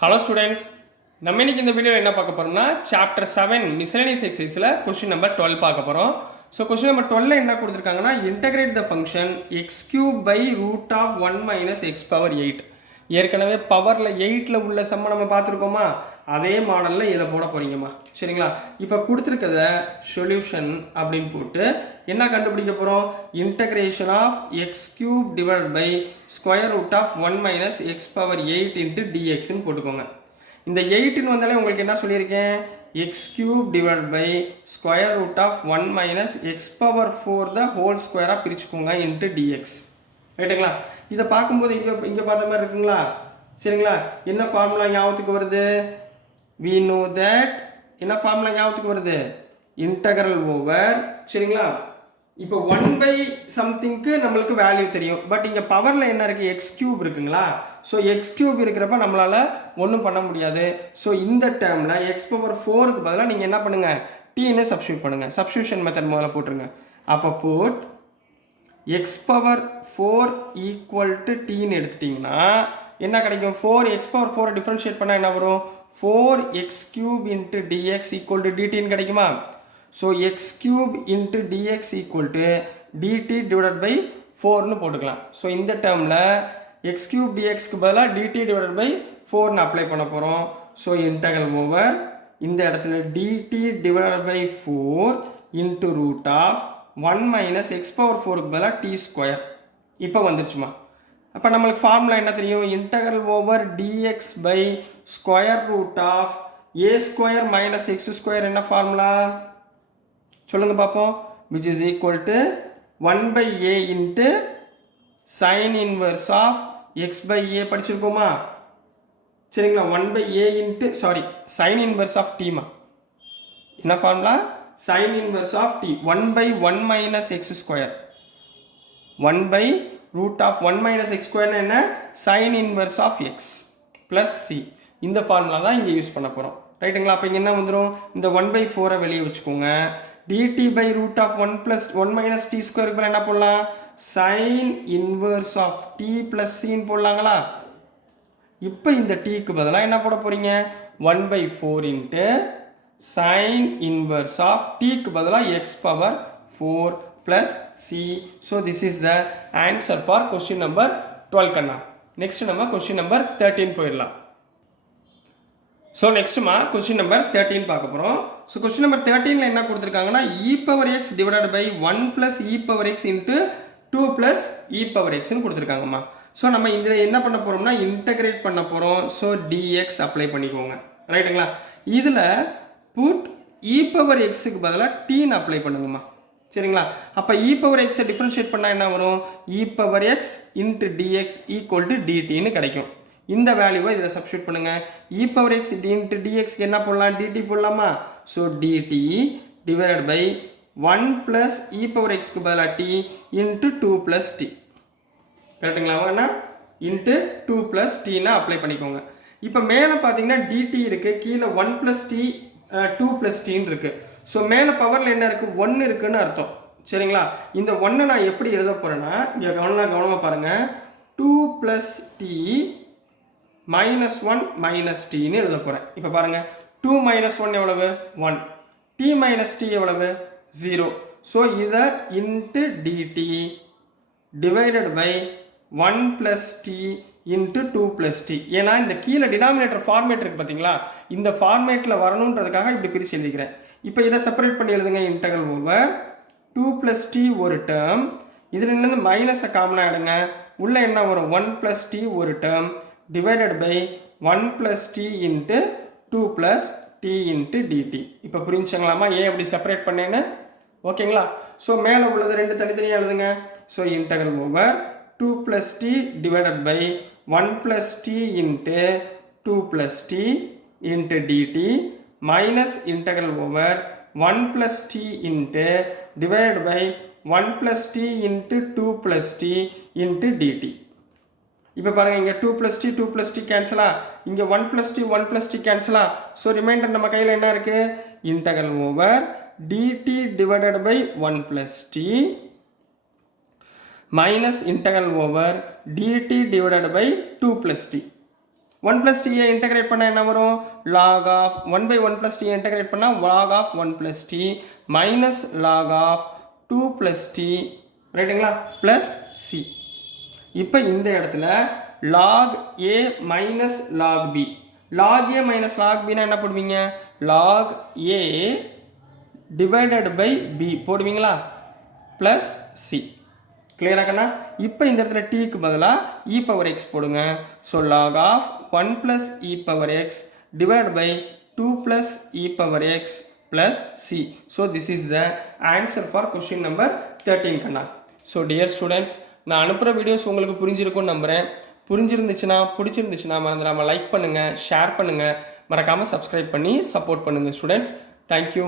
Hello students, நம்ம இன்னைக்கு இந்த வீடியோவில் என்ன பார்க்க போகிறோம்னா சாப்டர் 7 மிஸ்செலேனியஸ் எக்ஸசைஸில் கொஸ்டின் நம்பர் 12 பார்க்க போகிறோம். ஸோ கொஸ்டின் நம்பர் 12 என்ன கொடுத்துருக்காங்கன்னா integrate the function x cube by root of 1 minus x power 8. ஏற்கனவே பவரில் 8ல் உள்ள சம்ம நம்ம பார்த்துருக்கோமா, அதே மாடலில் இதை போட போகிறீங்கம்மா. சரிங்களா? இப்போ கொடுத்துருக்கத சொல்யூஷன் அப்படின்னு போட்டு என்ன கண்டுபிடிக்க போகிறோம்? Integration of x cube divide by square root of 1 minus x power 8 into டிஎக்ஸ்ன்னு போட்டுக்கோங்க. இந்த 8ன்னு வந்தாலே உங்களுக்கு என்ன சொல்லியிருக்கேன்? X cube divide by square root of 1 minus x power 4 the whole ஸ்கொயராக பிரிச்சுக்கோங்க இன்ட்டு டிஎக்ஸ். ரைட்டுங்களா? இதை பார்க்கும்போது இங்கே பார்த்த மாதிரி இருக்குங்களா? சரிங்களா? என்ன ஃபார்முலா ஞாபகத்துக்கு வருது? we know that என்ன ஃபார்முலா ஞாபகத்துக்கு வருது? Integral over. சரிங்களா? இப்போ 1 பை சம்திங்க்கு நம்மளுக்கு வேல்யூ தெரியும். பட் இங்கே பவரில் என்ன இருக்குது? எக்ஸ் கியூப் இருக்குங்களா? ஸோ எக்ஸ் கியூப் இருக்கிறப்ப நம்மளால் ஒன்றும் பண்ண முடியாது. ஸோ இந்த டேர்மில் எக்ஸ் பவர் 4க்கு பதிலாக நீங்கள் என்ன பண்ணுங்கள்? டீன்னு சப்ஸ்டியூட் பண்ணுங்கள். சப்ஸ்டியூஷன் மெத்தட் முதல்ல போட்டுருங்க. அப்போ boat X power 4 equal to டீன்னு எடுத்துட்டிங்கன்னா என்ன கிடைக்கும்? 4 எக்ஸ் பவர் 4 டிஃப்ரென்ஷியேட் பண்ணால் என்ன வரும்? 4x cube into dx equal to dt கிடைக்குமா? So x cube into dx equal to dt divided by 4ன்னு போட்டுக்கலாம். ஸோ இந்த டேர்மில் எக்ஸ் கியூப் டிஎக்ஸ்க்கு பதிலாக டிடி டிவைடட் பை 4ன்னு அப்ளை பண்ண போகிறோம். ஸோ இன்டகரல் ஓவர் இந்த இடத்துல dt divided by 4 into root of 1 minus x power 4க்கு பதிலாக டி ஸ்கொயர். இப்போ வந்துருச்சுமா. அப்போ நம்மளுக்கு ஃபார்முலா என்ன தெரியும்? Integral over dx by square root of a square minus x square. என்ன ஃபார்முலா சொல்லுங்க பார்ப்போம்? Which is equal to 1 by a into sine inverse of x by a படிச்சிருக்கோமா? சரிங்களா? 1 by a into sine inverse of டீமா. என்ன formula? Sine inverse of t 1 by 1 minus x square 1 by root of 1 minus x ஸ்கொயர்னு என்ன? Sine inverse of x plus C. இந்த formula தான் இங்கே use பண்ண போகிறோம். ரைட்டுங்களா? அப்போ இங்கே என்ன வந்துடும்? இந்த 1 பை 4 வெளியே வச்சுக்கோங்க. dt by root of 1 plus 1 minus t ஸ்கொயருக்கு என்ன போடலாம்? Sine inverse of t plus சின்னு போடலாங்களா? இப்போ இந்த டீக்கு பதிலாக என்ன போட போகிறீங்க? 1 by 4 into sine inverse of டீக்கு பதிலாக x power 4 plus c. So this is the answer for question number 12 கண்ணா. next நம்ம question number 13 போயிடலாம். ஸோ நெக்ஸ்ட்டுமா கொஸ்டின் நம்பர் 13 பார்க்க போகிறோம். ஸோ கொஸ்டின் நம்பர் 13ல் என்ன கொடுத்துருக்காங்கன்னா e power x divided by 1 plus e power x into 2 plus e power எக்ஸ்ன்னு கொடுத்துருக்காங்கம்மா. ஸோ நம்ம இதில் என்ன பண்ண போகிறோம்னா இன்டகிரேட் பண்ண போகிறோம். ஸோ டிஎக்ஸ் அப்ளை பண்ணிக்கோங்க. ரைட்டுங்களா? இதில் புட் இ பவர் எக்ஸுக்கு பதிலாக டீன்னு அப்ளை பண்ணுங்கம்மா. சரிங்களா? அப்போ இ பவர் எக்ஸை டிஃப்ரென்ஷியேட் பண்ணால் என்ன வரும்? E power x into dx equal to டிடின்னு கிடைக்கும். இந்த வேல்யூவை இதில் சப்ஸ்டியூட் பண்ணுங்கள். இ பவர் எக்ஸ் இன்ட்டு டிஎக்ஸ்க்கு என்ன போடலாம்? டிடி போடலாமா? So dt divided by 1 plus e power எக்ஸ்க்கு பதிலாக டி இன்ட்டு 2 ப்ளஸ் டி. கரெக்டுங்களா? வேணா இன்ட்டு 2 ப்ளஸ் டீனா அப்ளை பண்ணிக்கோங்க. இப்போ மேலே பார்த்தீங்கன்னா டிடி இருக்குது, கீழே 1 ப்ளஸ் டி 2 ப்ளஸ் டீன்னு இருக்குது. ஸோ மேலே பவரில் என்ன இருக்குது? 1 இருக்குன்னு அர்த்தம். சரிங்களா? இந்த 1 நான் எப்படி எழுத போகிறேன்னா இங்கே கவனமாக பாருங்கள். 2 ப்ளஸ் டி மைனஸ் 1 மைனஸ் டீன்னு எழுத போகிறேன். இப்போ பாருங்கள், 2 மைனஸ் 1 எவ்வளவு? 1. டி மைனஸ் டி எவ்வளவு? 0. ஸோ இதை into dt divided by 1 plus t into 2 plus t. ஏன்னா இந்த கீழே டினாமினேட்டர் ஃபார்மேட் இருக்குது பார்த்தீங்களா? இந்த ஃபார்மேட்டில் வரணுன்றதுக்காக இப்படி பிரித்து எழுதிக்கிறேன். இப்போ இதை செப்பரேட் பண்ணி எழுதுங்க. இன்டகரல் ஓவர் 2 ப்ளஸ் டி ஒரு டேர்ம், இதில் என்னது மைனஸை காமனாக எடுங்க. உள்ளே என்ன வரும்? 1 ப்ளஸ் டி ஒரு term divided by 1 plus t into 2 plus t into dt. இப்போ புரிஞ்சுங்களாமா ஏன் அப்படி செப்பரேட் பண்ணேன்னு? ஓகேங்களா? ஸோ மேலே உள்ளது ரெண்டு தனித்தனியாக எழுதுங்க. So integral over 2 plus t divided by 1 plus t into 2 plus t into dt minus integral over 1 plus t into divided by 1 plus t into 2 plus t into dt. இப்போ பாருங்க, இங்கே 2 plus t 2 plus t கேன்சலா, இங்கே 1 plus t 1 plus t கேன்சலா. So remainder நம்ம கையில் என்ன இருக்குது? Integral over dt divided by 1 plus t minus integral over dt divided by 2 plus t. 1 plus t integrate பண்ணால் என்ன வரும் log of 1 by 1 plus t integrate பண்ணால் log of 1 plus t minus log of 2 plus t ரைட்டுங்களா plus c. இப்போ இந்த இடத்துல log a minus log b. log a minus log b என்ன போடுவீங்க log a divided by b போடுவீங்களா plus c. கிளியரா கண்ணா? இப்போ இந்த இடத்துல tக்கு பதிலாக e power x போடுங்க. So log of 1 plus e power x divided by 2 plus e power x plus c. So this is the answer for question number 13 கண்ணா. So dear students, நான் அனுப்புகிற videos உங்களுக்கு புரிஞ்சிருக்கும்னு நம்புகிறேன். பிடிச்சிருந்துச்சுன்னா மறந்துடாமல் லைக் பண்ணுங்கள், ஷேர் பண்ணுங்கள், மறக்காமல் சப்ஸ்கிரைப் பண்ணி சப்போர்ட் பண்ணுங்கள் ஸ்டூடெண்ட்ஸ். தேங்க்யூ.